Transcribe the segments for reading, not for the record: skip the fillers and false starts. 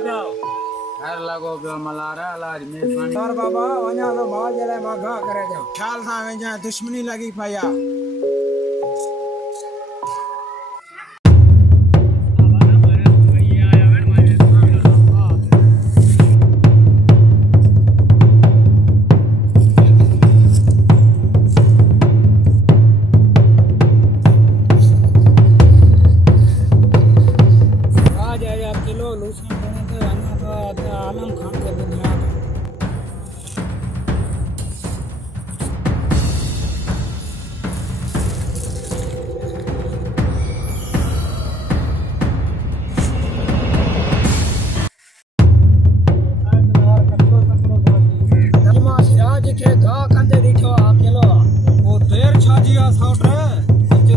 घर लगो पियो मलारा इलाज में और बाबा वञा तो मां जे लाइ मां घा करे ॾियां ख़्याल सां वञा दुश्मनी लॻी पई आहे। आलम खान के दुनिया सिराज के घा कंदे ॾिठो अकेलो वो देर छाजिया साउट रे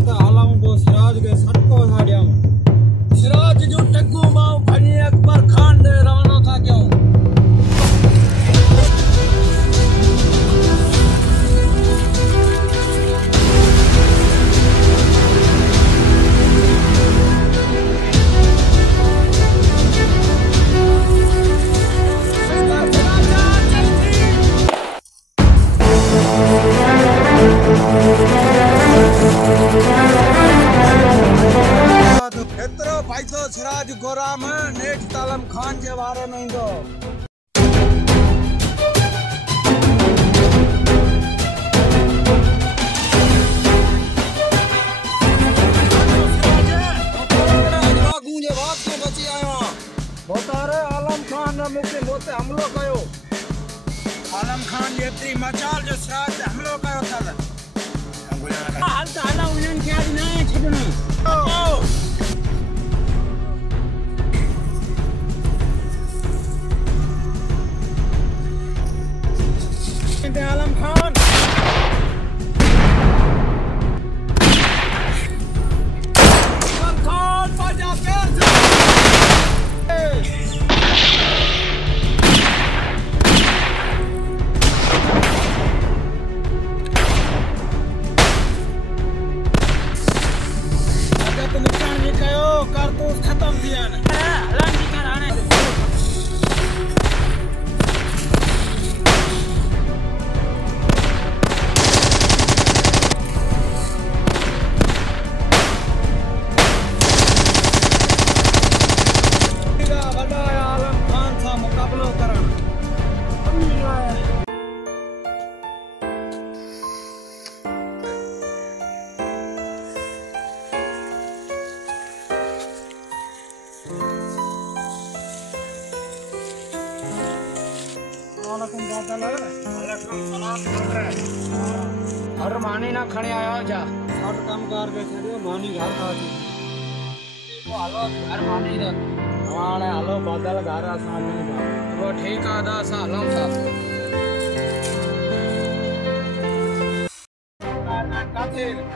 त हलाऊं वो सिराज के सटको ना ॾियां सिराज जो टग्गू मां खणी अकबर खान ने रवाना था क्यों सिराज गोरा में नेठ आलम खान के बारे में इंदो गूंजे बात में बची आयो बोतारे आलम खान ने मुके मोते हमलो कयो आलम खान जेतरी मचाल जो सिराज हमलो कयो था हाल त हला उन्हनि खे आज न छडणो आलम खान बाजा कर अगर नुकसान नहीं कयो कारतूस खत्म दिया ना लांजी कर आने और मानी ना खड़े आया जा शॉर्ट कम कर के छड़ियो मानी घर का जी वो हालो घर मानी द हमारे हालो बदल घर आसान नहीं था वो ठीक आदा सा हालो सा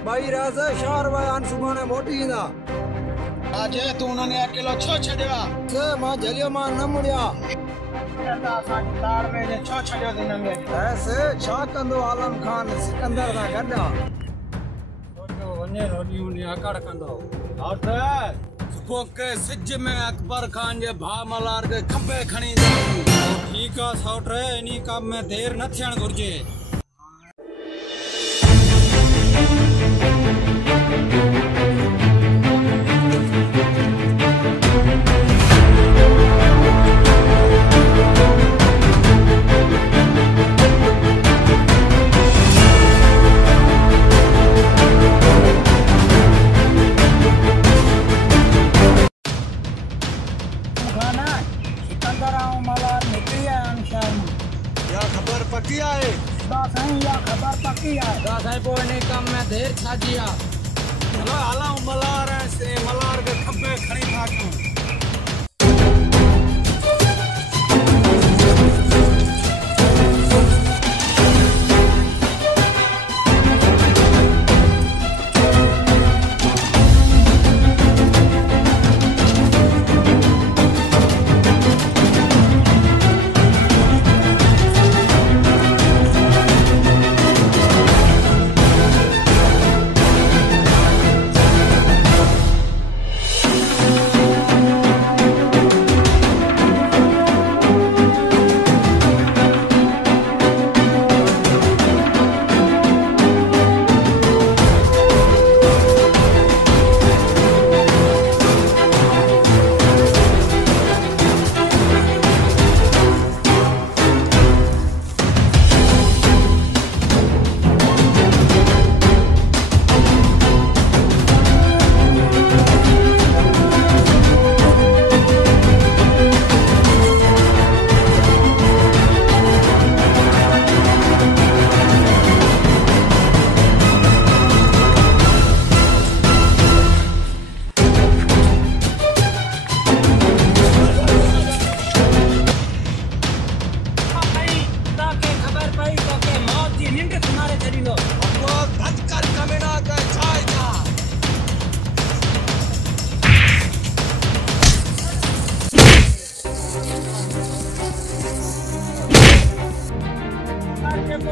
भाई राजा शहर बयान सुबह मोटी ना आज तू उन्होंने अकेलो छो छड़िया से मां जलियो मां न मुड़िया ताड़ में ने छो छड़ियो दिनंगे ऐसे छा कंदो आलम खान सिकंदर दा गड्डा सोचो वने रोडी उनी आकड़ कंदो और सुबह के सिज में अकबर खान जे भा मलार के खंबे खणी ठीक आ सौट रे इनी काम में देर न थियण घुरजे पक्की आए दासाई या खबर पक्की आए दासाई पोने कम में देर छाजिया चलो आला मलार से मलार के खब्बे खड़ी था क्यों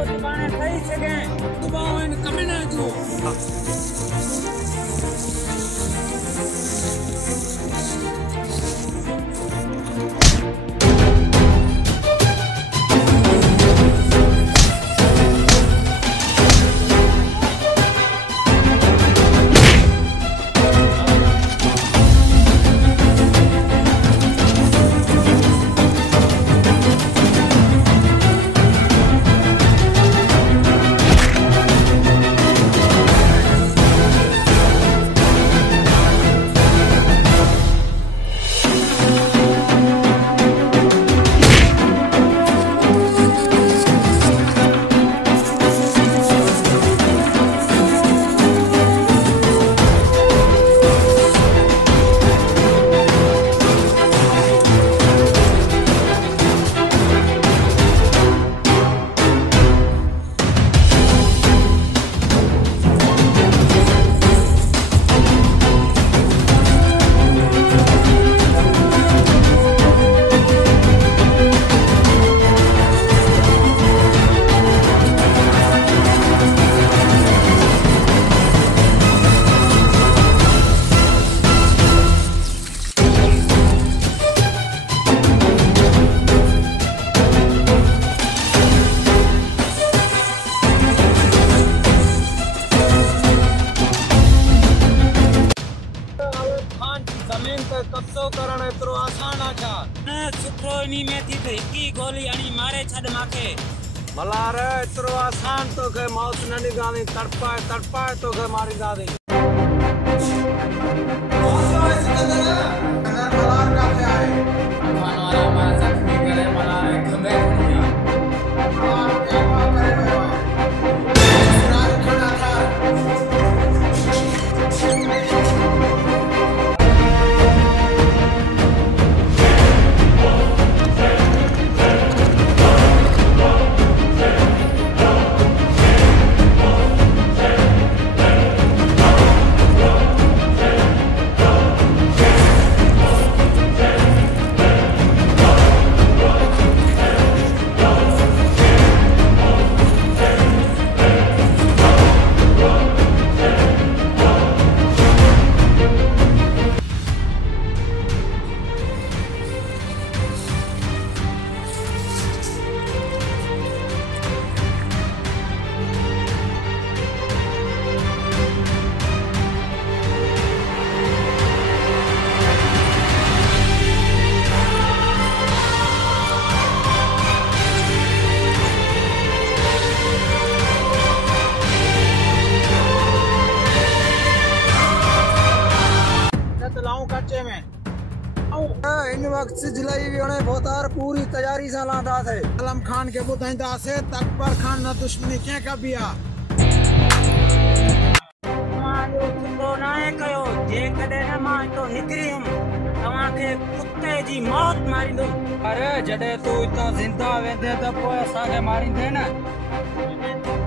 दुकानें ठही सघे दुबाओ इन कमीने जो कब्जो करण एतरो आसान आछा न सुठो इनी में थी त हिकी गोली हणी मारे छड माखे मलार एतरो आसान तो के मौत न निगानी तड़पाए तो के मारी दादी मलार का क्या है खान वाला हमारा जख्मी करे मलार खंबे मलार क्या करे सुराज खड़ा था कच्चे में इन वक्त सिजलाई भी उन्हें बहुतार पूरी तैयारी से लांदा थे आलम खान के बुधाइंदा से अकबर खान न दुश्मनी के कबिया मायो तो नाए कयो जे कदे न मां तो निकरियम तवा के कुत्ते जी मौत मारिंदो अरे जडे तू इतना जिंदा वेंदे त पोइ असा के मारिंदे न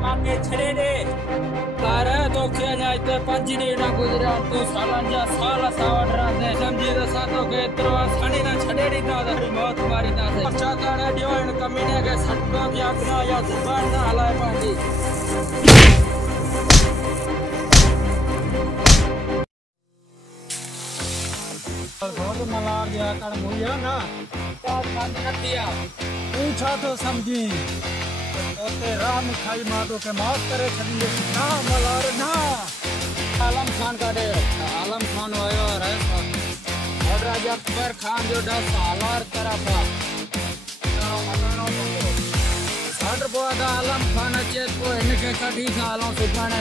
माके छड़े दे अरे तो क्या ना इते 5 ॾींहं न गुजरिया तू सालन जा साल असां वटि रहंदे समझी त असां तोखे एतिरो आसानी न छॾे ॾींदा त मौत मारींदासीं अच्छा करण ॾियो हिन कमीने खे सटको की अॻियां या ज़ुबान न हलाए पंहिंजी मलार जा कण मुया ना बंद न थिया तू छा तो समझी ओते राह में खाई मां तो के मौत करे छड़ी ना मलार ना आलम खान का डेर आलम खान आयो रहे और राजा अकबर खान जो 10 सालार तरफ साढ़ पोइ आलम खान अचे पोइ हिनखे कढी सालों सुभाणे